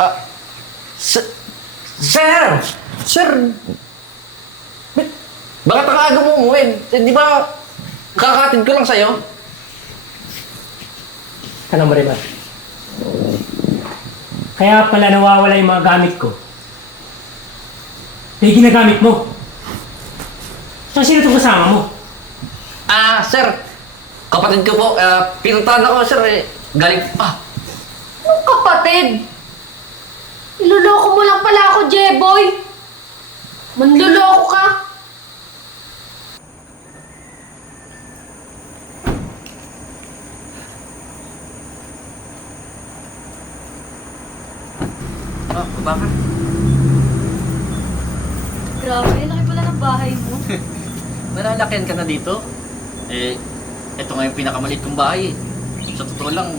Ah, sir! Sir! Sir! Bakit ang aga mo umuwi? Di ba kakatid ko lang sa'yo? Ano mo rin ba? Kaya pala nawawala yung mga gamit ko. Eh, ginagamit mo. So, sino itong kasama mo? Ah, sir! Kapatid ko po, pinuntahan ako, sir eh. Galing pa. Anong kapatid? Niloloko mo lang pala ako, Jeboy. Manloloko ka. Ah, bakit? Grabe, laki pala ng bahay mo. Nalalakyan ka na dito? Eh, ito nga yung pinakamaliit kong bahay. Sa totoo lang,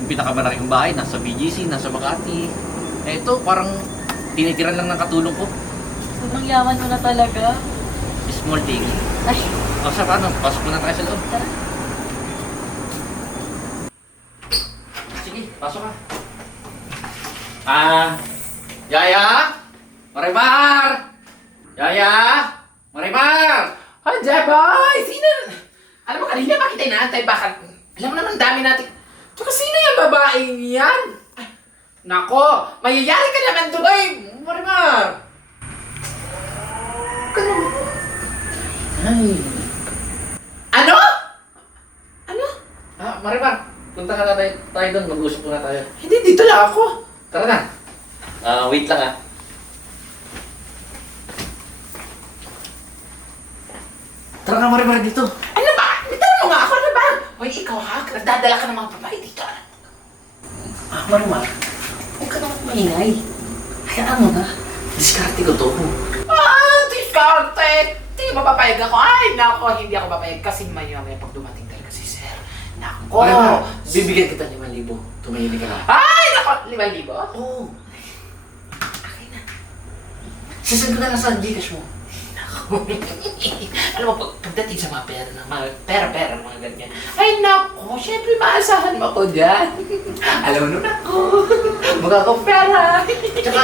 yung pinakamalaki kong bahay, nasa BGC, nasa Makati. Eh, ito, parang tinitiran lang ng katulong ko. Sobrang yaman mo na talaga. Small thing. Ay, O, sa paano? Pasok muna tayo sa loob. tara. Sige, pasok ka. Yaya? Marimar! Yaya? Marimar! Ay, Jeboy! Sino? Alam mo, kanina pa kita inaantay. Bakit? Alam mo naman, dami natin. Tsaka sino yung babaeng yan? Ay, nako, mayayari ka naman doon. Ay, Marimar! Ay. Ano? Ano? Marimar, punta ka na tayo doon. Mag-usap muna tayo. Hindi, dito lang ako. Tara na. Wait lang Tara ka, Marimar, dito. Ano ba? Bitawan mo nga ako, ano ba? Hoy, ikaw ha? Nagdadala ka ng mga babae dito. Marimar, huwag ka naman maingay. Hayaan mo na. Diskarte ko to. Diskarte! Hindi mapapayag ako. Ay, nako, hindi ako papayag kasi may pag dumating talaga si Sir. Nako! Marimar, bibigyan kita 5,000. Tumahimik ka lang. Ay, nako! 5,000? Oo. Akin na. Sasend ko na lang sa Gcash mo. Alam mo, pagdating sa mga pera, mga ganyan. Ay, nako, syempre maasahan mo ako dyan. Alam mo na ako. Magkakapera. Tsaka,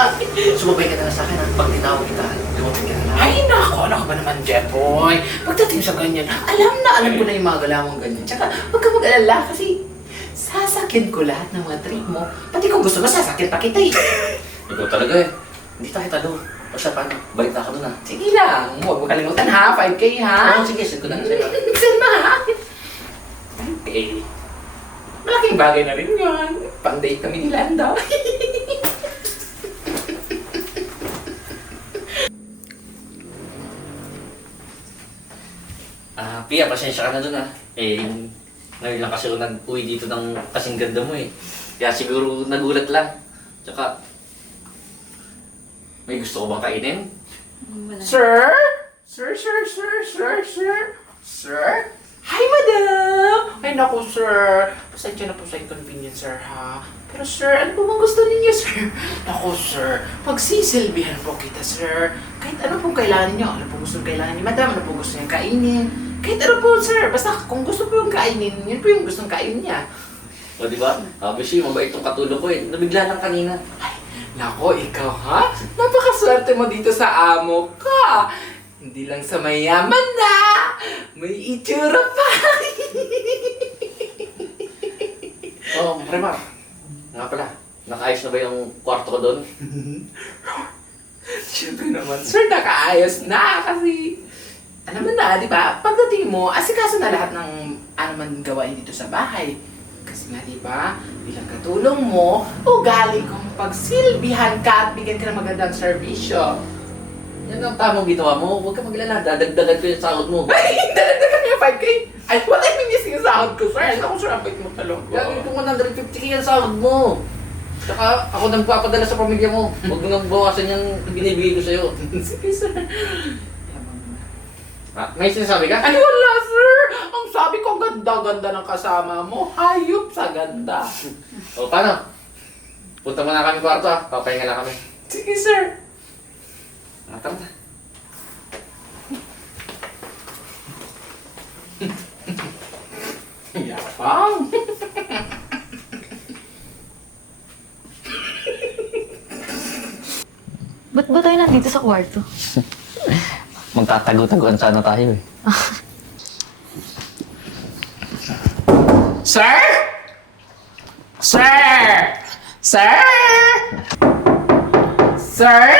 sumabay ka na lang sa akin ha. Pag tinawag kita, dumating ka na lang. Ay, nako, ano ka ba naman, Jeffoy? Pagdating sa ganyan, alam ko na yung mga galawang ganyan. Tsaka, huwag ka mag-alala kasi sasakyan ko lahat ng mga trip mo. Pati kung gusto mo, sasakyan pa kita eh. Ikaw talaga eh. Hindi tayo talo. Basta paano, balik na ka doon ha. Sige lang, huwag mo kalimutan ha, 5K ha. Oo, sige, send ko na lang sa'yo. Sana ha. 5K. Malaking bagay na rin yun. Pang-date kami ni Lando. Pia, pasensya ka na doon ha. Eh, ngayon lang kasi ako nag-uwi dito ng kasing ganda mo eh. Kaya siguro nagulat lang. Tsaka, may gusto ko bang kainin? Sir? Sir? Sir? Hi, madam! Ay, naku, sir. Pasensya na po sa inconvenience, sir, ha? Pero, sir, ano po bang gusto ninyo, sir? Naku, sir. Pagsisilbihan po kita, sir. Kahit ano pong kailangan niyo. Ano pong gusto kailangan ni madam? Ano pong gusto niya kainin? Kahit ano po, sir. Basta kung gusto po yung kainin, yun po yung gustong kainin niya. O, di ba? Obviously, mabait tong katulong ko eh. Nabigla lang kanina. Nako, ikaw ha? Napakaswerte mo dito sa amo ka. Hindi lang sa mayaman na, may itsura pa. Oh, Marimar. Nga pala, nakaayos na ba yung kwarto ko doon? Siyempre naman, sir, nakaayos na kasi alam mo na, di ba? Pagdating mo, asikaso na lahat ng ano man gawain dito sa bahay. Kasi nga, di ba, bilang katulong mo, ugali kong pagsilbihan ka at bigyan ka ng magandang serbisyo. Yan ang tamang ginawa mo. Huwag ka maglala. Dadagdagan ko yung sahod mo. Ay, dalaga yung 5K. Ay, what I mean is yung sahod ko, sir. Ay, naku, sir, ang bait mo talong ko. Gagawin ko 150K yung sahod mo. Tsaka ako nagpapadala sa pamilya mo. Huwag mo nang bawasan yung binibigay ko sa'yo. Sige, sir. May sinasabi ka? Ay, wala, sir. Ang sabi ko, ganda-ganda ng kasama mo. Hayop sa ganda. O, paano? Punta muna kami kwarto ha. Papahinga lang kami. Sige, sir. Tara na. Yapang. Ba't ba tayo nandito sa kwarto? Magtatago-taguan sana tayo eh. Sir? Sir? Sir? Sir?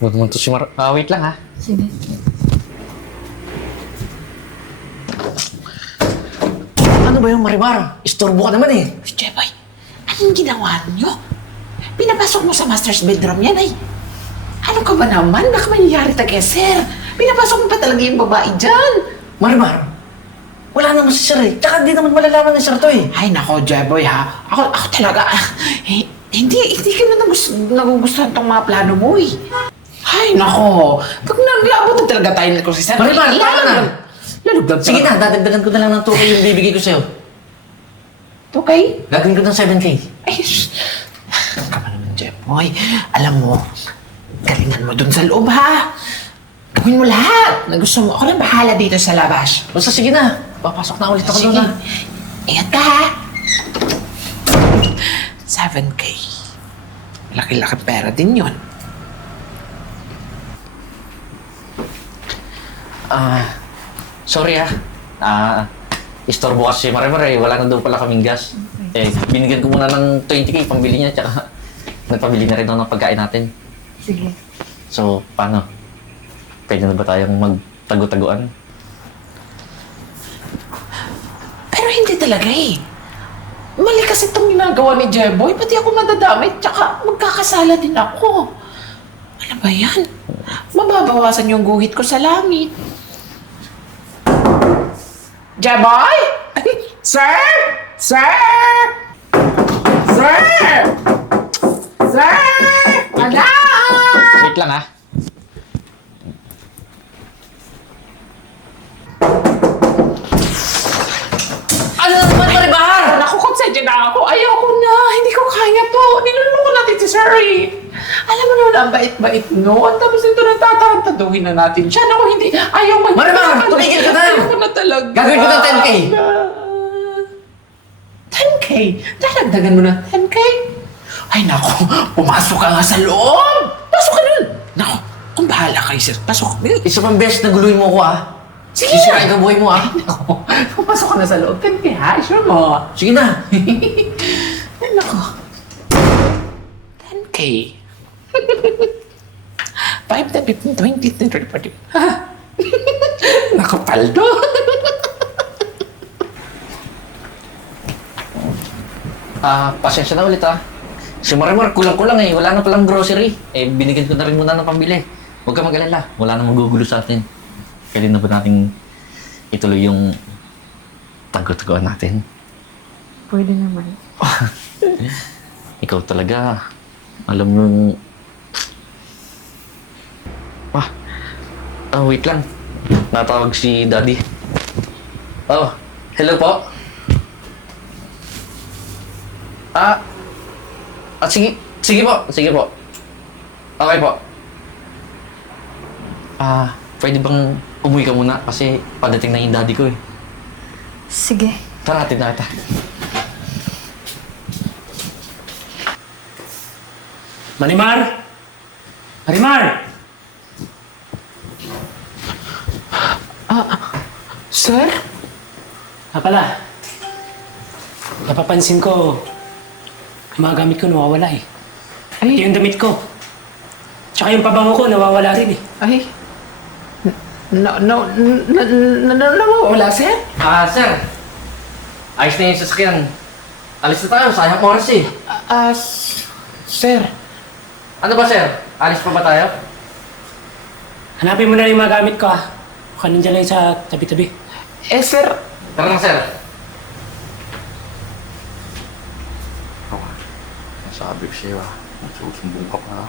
Huwag mo to si wait lang ha. Sige. Ano ba yung Marimar? Istorbo ka naman eh. Jeboy, anong ginawa niyo? Pinapasok mo sa master's bedroom yan ay. Ano ka ba naman? Baka mangyayari kay sir. Pinapasok mo pa talaga yung babae dyan. Marimar, wala naman si Sir eh. Tsaka di naman malalaman ng Sir to eh. Ay nako, Jeboy ha. Ako talaga, hindi ka na nagugustuhan tong mga plano mo eh. Ay nako, pag naglabot na talaga tayo kung si sir. Marimar, tama na. Lalugdan Sige na, dadagdagan ko na lang ng 2K yung bibigay ko sa'yo. Okay? Gagawin ko ng 7K. Ay, kama naman, Jeboy. Alam mo, galingan mo dun sa loob, ha? Gawin mo lahat na gusto mo. Ako na bahala dito sa labas. Basta sige na. Papasok na ulit ako Sige. doon ha. Ingat ka, ha? 7K. Laki-laki pera din yun. Sorry ha. Istorbo kasi si Marimar eh. Wala na daw pala kaming gas. Eh, binigyan ko muna ng 20K pambili niya. Tsaka nagpabili na rin ako ng pagkain natin. Sige. So, paano? Pwede na ba tayong magtago-taguan? Pero hindi talaga eh. Mali kasi itong ginagawa ni Jeboy. Pati ako madadamit. Tsaka magkakasala din ako. Ano ba yan? Mababawasan yung guhit ko sa langit. Jeboy? Ay, sir? Sir? Sir? Sir? Ala! Wait lang ha. Ano na naman, Marimar? Naku, konsensya na ako. Ayoko na. Hindi ko kaya to. Nilulungo natin si Sir eh. Alam mo naman, ang bait-bait noon. Tapos ito na tatarantaduhin na natin siya. Naku, hindi. Ayaw mag- Marimar, tumigil ka na. Ayoko na talaga. Gagawin ko ng 10K. 10K? Dadagdagan mo na 10K? Ay, naku. Pumasok ka nga sa loob. Pasok ka nun. Naku, kung bahala kayo, sir. Pasok. Isa pang beses na guluhin mo ko ha. Sige Sisirain na. ka buhay mo ha. Naku, pumasok ka na sa loob. 10K ha? Sure mo? Sige na. Ay, naku. 10K. 5, 10, 15, 20, 30, 40. Ha? Naku, paldo. Pasensya na ulit ha. Si Marimar, kulang-kulang eh. Wala na palang grocery. Eh, binigyan ko na rin muna ng pambili. Huwag ka mag-alala. Wala na magugulo sa atin. Pwede na ba nating ituloy yung tago-taguan natin? Pwede naman. Ikaw talaga. Alam mo yung... wait lang. Natawag si Daddy. Oh, hello po. Sige. Sige po. Sige po. Okay po. Pwede bang umuwi ka muna? Kasi padating na yung daddy ko eh. Sige. Tara, natin na kita. Marimar! Marimar! Sir? Pala. Napapansin ko, ang mga gamit ko nawawala eh. Ay, Yung damit ko. Tsaka yung pabango ko nawawala rin eh. ay. Wala, sir? Sir. Ayos na yung sasakyan. Alis na tayo. Sayang oras eh. Sir. Ano ba, sir? Alis pa ba tayo? Hanapin mo na rin yung mga gamit ko ah. Baka nandiyan lang sa tabi-tabi. Sir. Tara na, sir. Sabi ko sa'yo susumbong ka pa.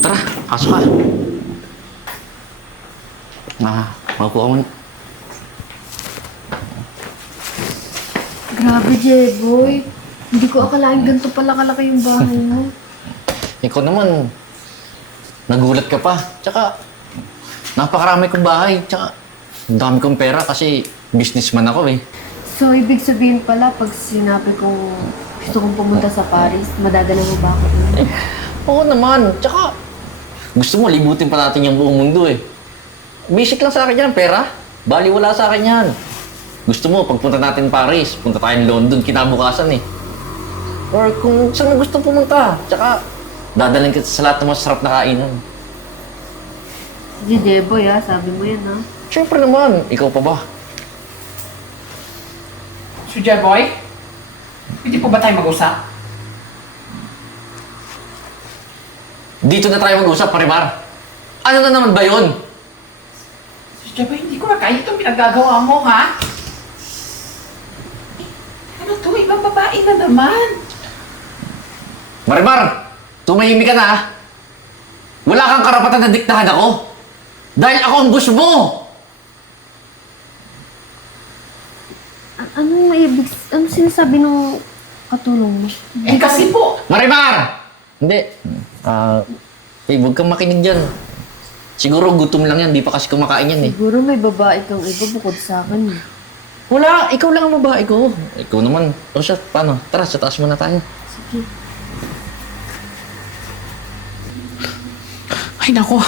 Tara, pasok ka. Makukuha mo. Grabe, Jeboy. Hindi ko akalain ganito pala kalaki yung bahay mo. Ikaw naman, nagulat ka pa. Tsaka, napakarami kong bahay. Tsaka, ang dami kong pera kasi businessman ako eh. So, ibig sabihin pala, pag sinabi kong gusto kong pumunta sa Paris, madadala mo ba ako? Oo naman. Tsaka, gusto mo, libutin pa natin yung buong mundo eh. Basic lang sa akin yan, pera. Bali, wala sa akin yan. Gusto mo, pagpunta natin Paris, punta tayong London, kinabukasan eh. Or kung saan mo gusto pumunta. Tsaka, dadalhin kita sa lahat ng masarap na kainan. Sige, Jeboy sabi mo yan Siyempre naman, ikaw pa ba? So, Jeboy, pwede po ba tayo mag-usap? Dito na tayo mag-usap, Marimar. Ano na naman ba yun? So, Jeboy, hindi ko na kaya itong pinagagawa mo, ha? Ano to? Ibang babae na naman. Marimar, tumahimik ka na ah. Wala kang karapatan na diktahan ako. Dahil ako ang gusto mo. Ano sinasabi ng katulong mo? Eh kasi po, Marimar! Hindi. Huwag kang makinig dyan. Siguro gutom lang yan, di pa kasi kumakain yan eh. Siguro may babae kang iba bukod sa akin. Wala, ikaw lang ang babae ko. Ikaw naman. O siya, paano? Tara, sa taas muna tayo. Sige. ay nako,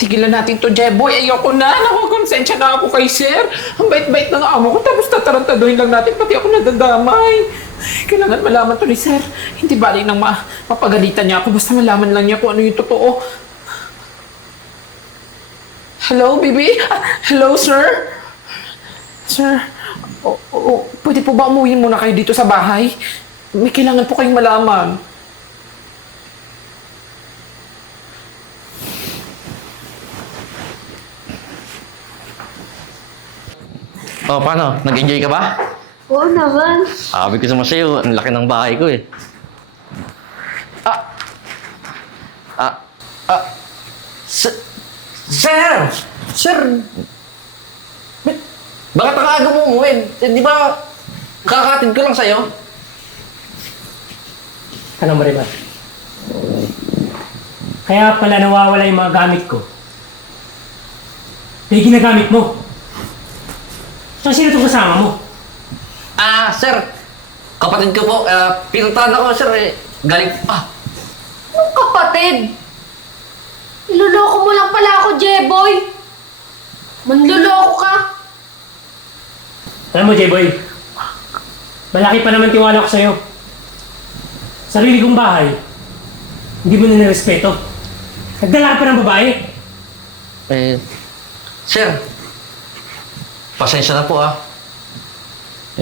tigilan natin to, Jeboy. Ayoko na. Naku, konsensya na ako kay sir. Ang bait-bait ng amo ko, tapos tatarantaduhin lang natin. Pati ako nadadamay. Kailangan malaman to ni sir. Hindi bali nang mapagalitan niya ako. Basta malaman lang niya kung ano yung totoo. Hello, baby? Hello, sir? Sir, pwede po ba umuwi muna kayo dito sa bahay? May kailangan po kayong malaman. O, paano? Nag-enjoy ka ba? Oo naman. Sabi ko sa sa'yo, ang laki ng bahay ko eh. Ah! Ah! Ah! Sir! Sir! Bakit ang aga mo umuwi? Di ba kakatid ko lang sa'yo? Ano, Marimar? Kaya pala nawawala yung mga gamit ko. Eh, ginagamit mo. So, sino itong kasama mo? Sir! Kapatid ko po, pinuntahan ako, sir eh. Galing, Anong kapatid? Niloloko mo lang pala ako, Jeboy. Manloloko ka. Alam mo, J-Boy, malaki pa naman tiwala ko sa'yo. Sarili kong bahay, hindi mo na nirespeto. Nagdala ka pa ng babae. Sir, pasensya na po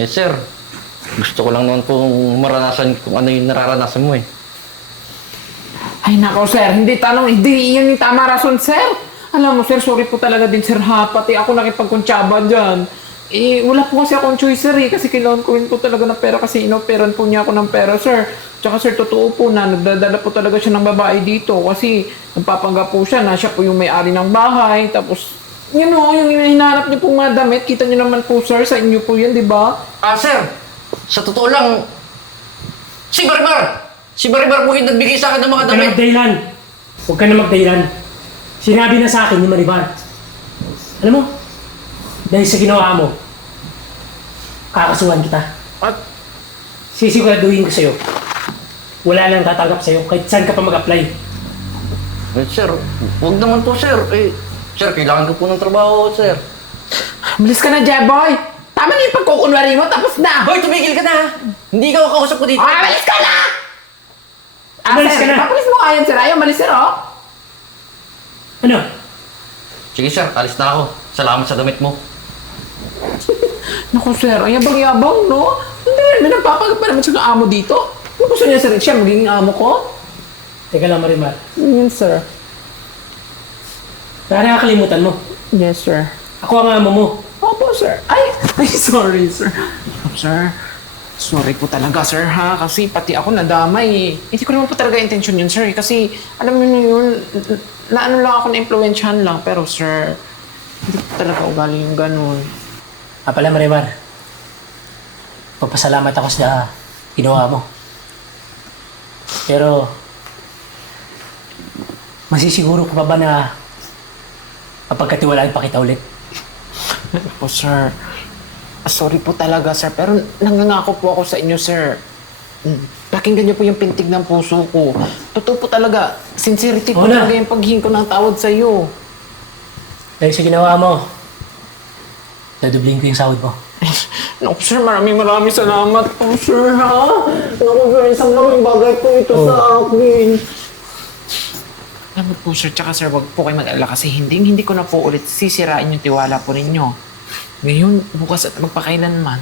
sir, gusto ko lang naman pong maranasan kung ano yung nararanasan mo eh. Ay nako sir, hindi yun yung tama rason sir. Alam mo sir, sorry po talaga din sir ha, pati ako nakipagkuntsaba dyan. Eh, wala po kasi akong choice sir kasi kailangan ko rin po talaga ng pera kasi inoperan po niya ako ng pera sir. Tsaka sir, totoo po na nagdadala po talaga siya ng babae dito kasi nagpapanggap po siya na siya po yung may-ari ng bahay. Tapos, yung hinahanap niyo pong mga damit, kita niyo naman po sir, sa inyo po yan, di ba? Sir, sa totoo lang, si Marimar po yung nagbigay sa akin ng mga Huwag ka na damit. magdahilan. Huwag ka na magdahilan. Sinabi na sa akin ni Maribar. Alam mo, dahil sa ginawa mo, kakasuhan kita. At, Sisiguraduhin ko sa'yo. Wala nang tatanggap sa'yo kahit saan ka pa mag-apply. Sir, huwag naman po sir. Sir, kailangan ko po ng trabaho, sir. bilis ka na, Jeboy! Tama na yung pagkukunwari mo, tapos na! Hoy, tumigil ka na! Hindi ka kausap ko dito. Malis ka na! Umalis sir, ka na. papalis mo nga yan, sir. Ayaw, malis, sir, oh. Ano? Sige sir, alis na ako. Salamat sa damit mo. Naku, sir, ang yabang-yabang, no? Hindi, may nagpapanggap pa naman siya ng amo dito. Ano gusto niya, sir, siya magiging amo ko? Teka lang, Marimar. Yun, sir. Baka nakakalimutan mo. Yes, sir. Ako ang amo mo. Opo, sir. Ay, sorry, sir. Sir, sorry po talaga, sir, ha? Kasi pati ako nadamay, eh. Hindi ko naman po talaga intention yun, sir. Kasi, alam niyo yun, naano lang ako na-influensyahan lang. Pero, sir, hindi ko talaga ugali yung ganun. Pala, Marimar. Pagpasalamat ako sa ginawa mo. Pero, masisiguro ko pa ba na Mapagkatiwalaan pa kita ulit. Po, sir. Sorry po talaga, sir. Pero nangangako po ako sa inyo, sir. Pakinggan niyo po yung pintig ng puso ko. Totoo po talaga. Sincerity po Oo na. talaga yung paghingi ko ng tawad sa iyo. Dahil sa ginawa mo, dadublihin ko yung sahod mo. Naku, sir, maraming salamat po, sir, ha? Naku, sir, isang malaking bagay po ito sa akin. Alam mo po, sir, tsaka sir, wag po kayo mag-alala kasi hindi ko na po ulit sisirain yung tiwala po ninyo. Ngayon, bukas at magpakailanman,